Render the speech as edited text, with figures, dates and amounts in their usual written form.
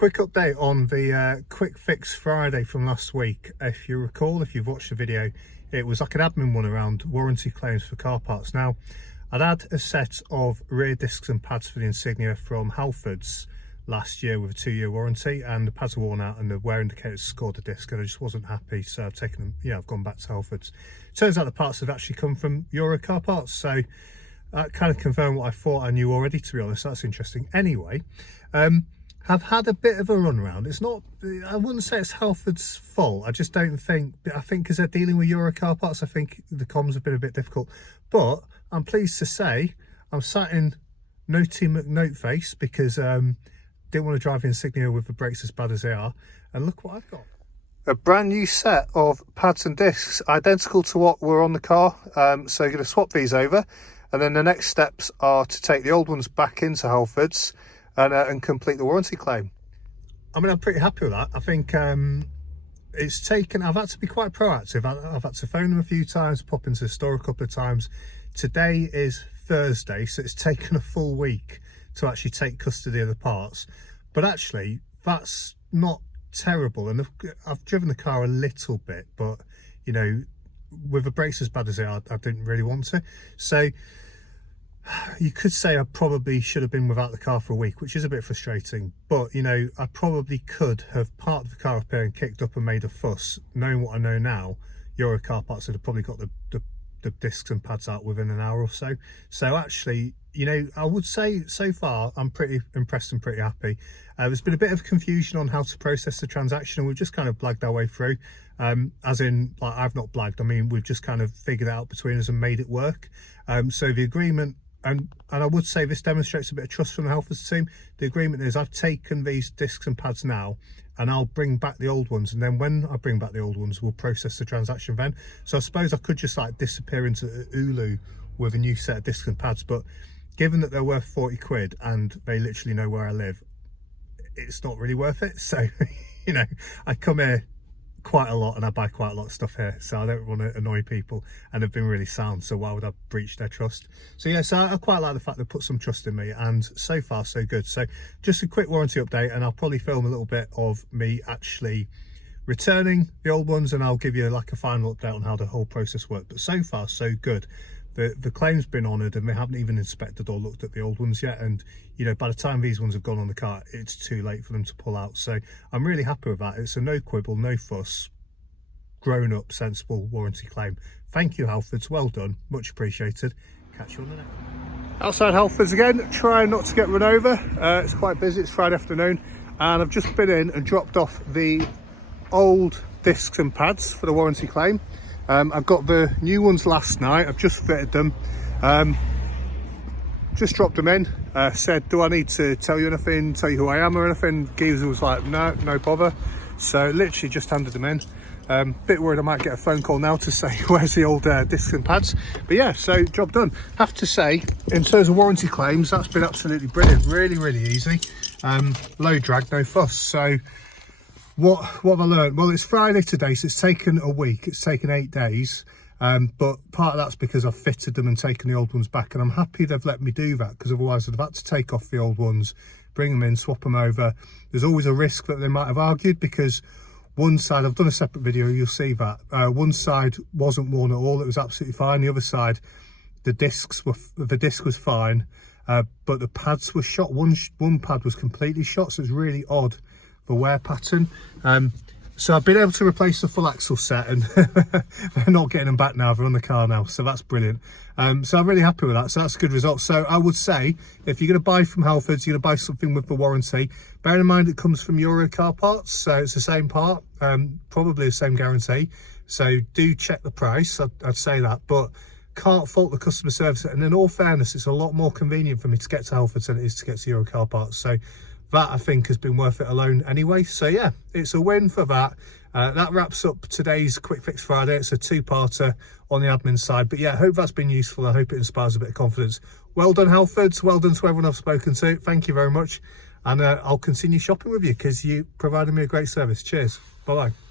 Quick update on the Quick Fix Friday from last week. If you recall, if you've watched the video, it was like an admin one around warranty claims for car parts. Now, I'd had a set of rear discs and pads for the Insignia from Halfords last year with a 2-year warranty, and the pads were worn out and the wear indicators scored a disc, and I just wasn't happy, so I've taken them. Yeah, I've gone back to Halfords. Turns out the parts have actually come from Euro Car Parts, so that kind of confirmed what I thought I knew already, to be honest. That's interesting. Anyway, I've had a bit of a run around. It's not, I wouldn't say it's Halfords' fault. I just don't think, I think because they're dealing with Euro Car Parts, I think the comms have been a bit difficult. But I'm pleased to say I'm sat in Notey McNoteface because didn't want to drive Insignia with the brakes as bad as they are. And look what I've got. A brand new set of pads and discs, identical to what were on the car. So you're going to swap these over. And then the next steps are to take the old ones back into Halfords and complete the warranty claim. I mean, I'm pretty happy with that. I think it's taken, I've had to be quite proactive. I've had to phone them a few times, pop into the store a couple of times. Today is Thursday, so it's taken a full week to actually take custody of the parts. But actually, that's not terrible. And I've driven the car a little bit, but, you know, with the brakes as bad as they are, I didn't really want to. So you could say I probably should have been without the car for a week, which is a bit frustrating. But, you know, I probably could have parked the car up here and kicked up and made a fuss. Knowing what I know now, Euro Car Parts would have probably got the discs and pads out within an hour or so. So actually, you know, I would say so far I'm pretty impressed and pretty happy. There's been a bit of confusion on how to process the transaction, and we've just kind of blagged our way through. As in, like, I've not blagged, I mean, we've just kind of figured it out between us and made it work. So the agreement, and I would say this demonstrates a bit of trust from the Halfords team. The agreement is I've taken these discs and pads now, and I'll bring back the old ones, and then when I bring back the old ones, we'll process the transaction then. So I suppose I could just like disappear into Ulu with a new set of discs and pads, but given that they're worth 40 quid and they literally know where I live, it's not really worth it. So, you know, I come here quite a lot and I buy quite a lot of stuff here, so I don't want to annoy people, and they've been really sound, so why would I breach their trust? So yeah, so I quite like the fact they put some trust in me, and so far so good. So just a quick warranty update, and I'll probably film a little bit of me actually returning the old ones, and I'll give you like a final update on how the whole process worked. But so far so good. The claim's been honoured, and they haven't even inspected or looked at the old ones yet, and you know, by the time these ones have gone on the car, it's too late for them to pull out. So I'm really happy with that. It's a no quibble, no fuss, grown up, sensible warranty claim. Thank you, Halfords, well done, much appreciated. Catch you on the next one. Outside Halfords again, trying not to get run over. It's quite busy, it's Friday afternoon, and I've just been in and dropped off the old discs and pads for the warranty claim. I've got the new ones last night, I've just fitted them, just dropped them in, said, do I need to tell you anything, tell you who I am or anything? Geezer was like, no bother. So literally just handed them in. Bit worried I might get a phone call now to say where's the old discs and pads, but yeah, so job done. Have to say, in terms of warranty claims, that's been absolutely brilliant, really easy, low drag, no fuss. So what have I learned? Well, it's Friday today, so it's taken a week, it's taken 8 days, but part of that's because I've fitted them and taken the old ones back, and I'm happy they've let me do that, because otherwise I'd have had to take off the old ones, bring them in, swap them over. There's always a risk that they might have argued, because one side, I've done a separate video, you'll see that, one side wasn't worn at all, it was absolutely fine. The other side, the disc was fine, but the pads were shot. One pad was completely shot, so it's really odd, the wear pattern. So I've been able to replace the full axle set, and they're not getting them back now, they're on the car now, so that's brilliant. So I'm really happy with that, so that's a good result. So I would say, if you're going to buy from Halfords, you're going to buy something with the warranty, bear in mind it comes from Euro Car Parts, so it's the same part, probably the same guarantee, so do check the price, I'd say that, but can't fault the customer service. And in all fairness, it's a lot more convenient for me to get to Halfords than it is to get to Euro Car Parts, so that I think has been worth it alone anyway. So yeah, it's a win for that. That wraps up today's Quick Fix Friday. It's a two-parter on the admin side, but yeah, I hope that's been useful. I hope it inspires a bit of confidence. Well done, Halfords, well done to everyone I've spoken to, thank you very much, and I'll continue shopping with you because you provided me a great service. Cheers, bye bye.